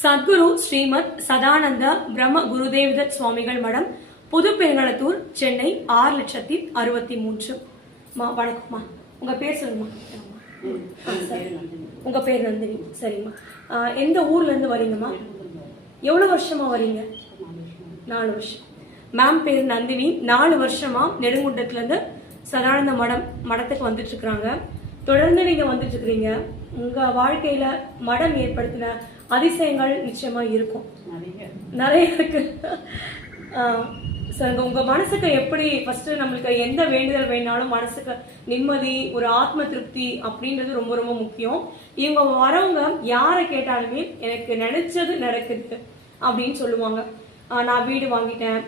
சத்குரு ஸ்ரீமத் சதானந்த பிரம்ம குருதேவதத் சுவாமிகள் மடம், புது பெருங்களத்தூர், சென்னை 6,63,000. வணக்கம்மா. உங்க பேர் சொல்லுமா? உங்க பேர் நந்தினி. சரிம்மா. எந்த ஊர்ல இருந்து வரீங்கம்மா? எவ்வளவு வருஷமா வரீங்க? 4 வருஷம். மேம் பேர் நந்தினி. 4 வருஷமா நெடுங்குண்டத்துல இருந்து சதானந்த மடத்துக்கு வந்துட்டு இருக்கிறாங்க. தொடர்ந்து நீங்க வந்துட்டு இருக்கிறீங்க. உங்க வாழ்க்கையில மடம் ஏற்படுத்தின அதிசயங்கள் நிச்சயமா இருக்கும், நிறைய இருக்கு. சொல்லுங்க, உங்க மனசுக்கு எப்படி ஃபர்ஸ்ட் நம்மளுக்கு எந்த வேண்டுதல் வேணாலும் மனசுக்கு நிம்மதி, ஒரு ஆத்ம திருப்தி அப்படின்றது ரொம்ப ரொம்ப முக்கியம். இவங்க வரவங்க யாரை கேட்டாலுமே எனக்கு நினைச்சது நடக்குது அப்படின்னு சொல்லுவாங்க. நான் வீடு வாங்கிட்டேன்,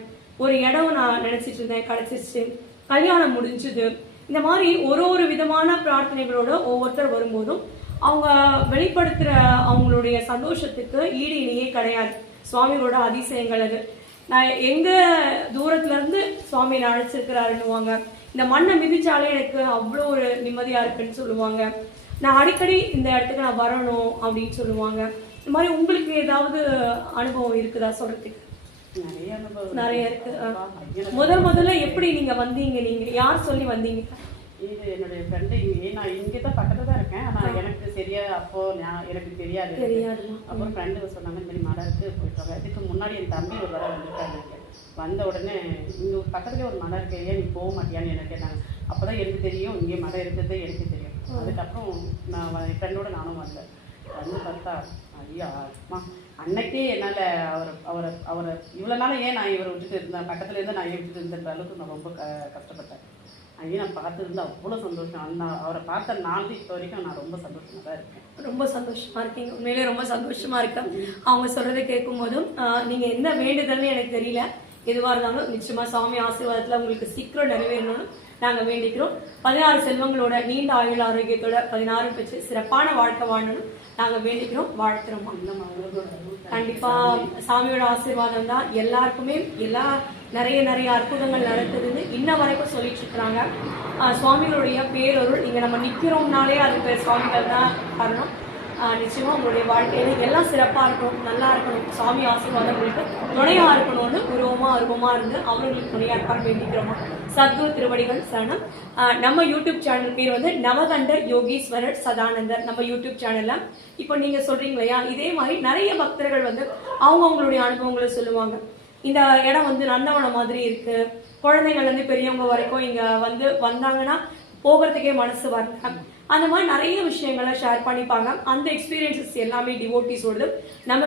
ஒரு இடம் நான் நினைச்சிட்டு இருந்தேன் கிடைச்சிருச்சு, கல்யாணம் முடிஞ்சது. இந்த மாதிரி ஒரு விதமான பிரார்த்தனைகளோட ஒவ்வொருத்தர் வரும்போதும் அவங்க வெளிப்படுத்துற அவங்களுடைய சந்தோஷத்துக்கு ஈடு இணையே கிடையாது. சுவாமிகளோட அதிசயங்கள் அது. நான் எங்க தூரத்துல இருந்து சுவாமியை அழைச்சிருக்கிறாருன்னுவாங்க. இந்த மண்ணை மிதிச்சாலே எனக்கு அவ்வளோ ஒரு நிம்மதியா இருக்குன்னு சொல்லுவாங்க. நான் அடிக்கடி இந்த இடத்துக்கு நான் வரணும் அப்படின்னு சொல்லுவாங்க. இந்த மாதிரி உங்களுக்கு ஏதாவது அனுபவம் இருக்குதா சொல்றதுக்கு? நிறைய இருக்கு. முதல்ல எப்படி நீங்க வந்தீங்க? நீங்க யார் சொல்லி வந்தீங்க? இது என்னுடைய ஃப்ரெண்டு. நான் இங்கே தான் பக்கத்தில் தான் இருக்கேன், ஆனால் எனக்கு சரியா அப்போ எனக்கு தெரியாது. அப்புறம் ஃப்ரெண்டு சொன்னாங்க இந்த மாதிரி மடம் இருக்கு, போயிட்டு. இதுக்கு முன்னாடி என் தம்பி ஒரு வர வந்துருக்காரு. வந்த உடனே இங்கே பக்கத்துலேயே ஒரு மடம் இருக்கு, ஏன் நீ போக மாட்டியான்னு என்ன கேட்டாங்க. அப்போ தான் எனக்கு தெரியும் இங்கே மடம் இருக்கிறது எனக்கு தெரியும். அதுக்கப்புறம் நான் என் ஃப்ரெண்டோட நானும் வந்தேன். வந்து பார்த்தா ஐயா அன்னைக்கே என்னால் அவரை இவ்வளோ நாள் ஏன் நான் இவரை விட்டுட்டு இருந்தேன், பக்கத்துல இருந்து நான் விட்டுட்டு இருந்த அளவுக்கு நான் ரொம்ப கஷ்டப்பட்டேன். அங்கேயும் நான் பார்த்துருந்து அவ்வளோ சந்தோஷம். அவரை பார்த்த நாள் இப்போ வரைக்கும் நான் ரொம்ப சந்தோஷமாக தான் இருக்கேன். ரொம்ப சந்தோஷமா இருக்கீங்க. உண்மையிலே ரொம்ப சந்தோஷமா இருக்கேன் அவங்க சொல்றதை கேட்கும் போதும். நீங்க என்ன வேண்டுதல்னு எனக்கு தெரியல, எதுவாக இருந்தாலும் நிச்சயமா சுவாமி ஆசீர்வாதத்தில் உங்களுக்கு சீக்கிரம் நிறைவேறணும்னு நாங்கள் வேண்டிக்கிறோம். 16 செல்வங்களோட நீண்ட ஆயுள் ஆரோக்கியத்தோட 16 பெற்று சிறப்பான வாழ்க்கை வாழணும் நாங்கள் வேண்டிக்கிறோம், வாழ்த்துறோம். கண்டிப்பா சாமியோட ஆசீர்வாதம் தான் எல்லாருக்குமே நிறைய அற்புதங்கள் நடக்குதுன்னு இன்ன வரைக்கும் சொல்லிட்டு இருக்கிறாங்க. சுவாமிகளுடைய பேரொருள் இங்க நம்ம நிக்கிறோம்னாலே அது பேர் சுவாமிகள் தான் காரணம். நிச்சயமா உங்களுடைய வாழ்க்கையில எல்லாம் சிறப்பா இருக்கணும், நல்லா இருக்கணும், சுவாமி ஆசீர்வாதம் உங்களுக்கு துணையா இருக்கணும்னு உருவமா இருந்து அவர்களுக்கு துணையா இருப்பார் வேண்டிக்கிறோமா. சத்குரு திருவடிகள் சரணம். நம்ம யூடியூப் சேனல் பேர் வந்து நவகண்ட யோகீஸ்வரர் சதானந்தர். நம்ம யூடியூப் சேனல்ல இப்போ நீங்க சொல்றீங்க இல்லையா, இதே மாதிரி நிறைய பக்தர்கள் வந்து அவங்களுடைய அனுபவங்களை சொல்லுவாங்க. இந்த இடம் வந்து நந்தவனம் மாதிரி இருக்கு, குழந்தைங்கள்ல இருந்து பெரியவங்க வரைக்கும் இங்க வந்தாங்கன்னா போகிறதுக்கே மனசு வரல. அந்த மாதிரி நிறைய விஷயங்களை ஷேர் பண்ணிப்பாங்க. அந்த எக்ஸ்பீரியன்சஸ் எல்லாமே டிவோட்டிஸோடு நம்ம